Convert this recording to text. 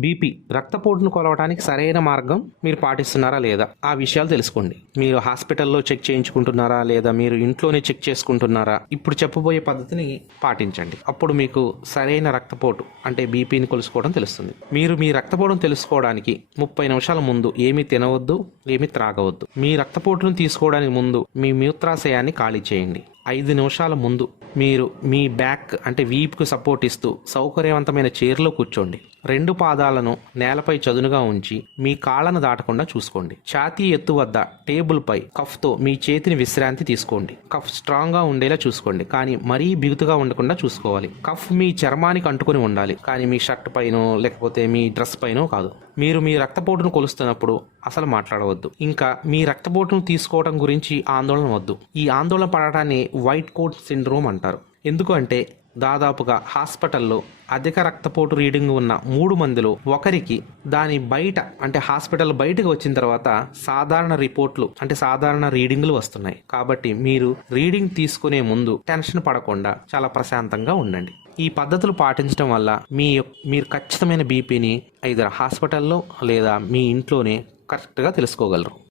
BP రక్తపోటును కొలవడానికి సరైన మార్గం మీరు పాటిస్తున్నారా లేదా? ఆ విషయాలు తెలుసుకోండి. మీరు హాస్పిటల్లో చెక్ చేయించుకుంటున్నారా లేదా? మీరు ఇంట్లోనే చెక్ చేసుకుంటున్నారా? ఇప్పుడు చెప్పబోయే పద్ధతిని పాటించండి. అప్పుడు మీకు సరైన రక్తపోటు అంటే బీపీని కొలుసుకోవడం తెలుస్తుంది. మీరు మీ రక్తపోటును తెలుసుకోవడానికి ముప్పై నిమిషాల ముందు ఏమీ తినవద్దు ఏమీ త్రాగవద్దు. మీ రక్తపోటును తీసుకోవడానికి ముందు మీ మూత్రాశయాన్ని ఖాళీ చేయండి. ఐదు నిమిషాల ముందు మీరు మీ బ్యాక్ అంటే వీపుకు సపోర్ట్ ఇస్తూ సౌకర్యవంతమైన చైర్లో కూర్చోండి. రెండు పాదాలను నేలపై చదునుగా ఉంచి మీ కాళ్ళను దాటకుండా చూసుకోండి. ఛాతీ ఎత్తు వద్ద టేబుల్పై కఫ్తో మీ చేతిని విశ్రాంతి తీసుకోండి. కఫ్ స్ట్రాంగ్గా ఉండేలా చూసుకోండి కానీ మరీ బిగుతుగా ఉండకుండా చూసుకోవాలి. కఫ్ మీ చర్మానికి అంటుకొని ఉండాలి కానీ మీ షర్ట్ పైనో లేకపోతే మీ డ్రెస్ పైనో కాదు. మీరు మీ రక్తపోటును కొలుస్తున్నప్పుడు అసలు మాట్లాడవద్దు. ఇంకా మీ రక్తపోటును తీసుకోవడం గురించి ఆందోళన వద్దు. ఈ ఆందోళన పడటాన్ని వైట్ కోట్ సిండ్రోమ్ అంటారు. ఎందుకంటే దాదాపుగా హాస్పిటల్లో అధిక రక్తపోటు రీడింగ్ ఉన్న మూడు మందిలో ఒకరికి దాని బయట అంటే హాస్పిటల్ బయటకు వచ్చిన తర్వాత సాధారణ రిపోర్ట్లు అంటే సాధారణ రీడింగ్లు వస్తున్నాయి. కాబట్టి మీరు రీడింగ్ తీసుకునే ముందు టెన్షన్ పడకుండా చాలా ప్రశాంతంగా ఉండండి. ఈ పద్ధతులు పాటించడం వల్ల మీ మీరు ఖచ్చితమైన బీపీని ఐదర్ హాస్పిటల్లో లేదా మీ ఇంట్లోనే కరెక్ట్గా తెలుసుకోగలరు.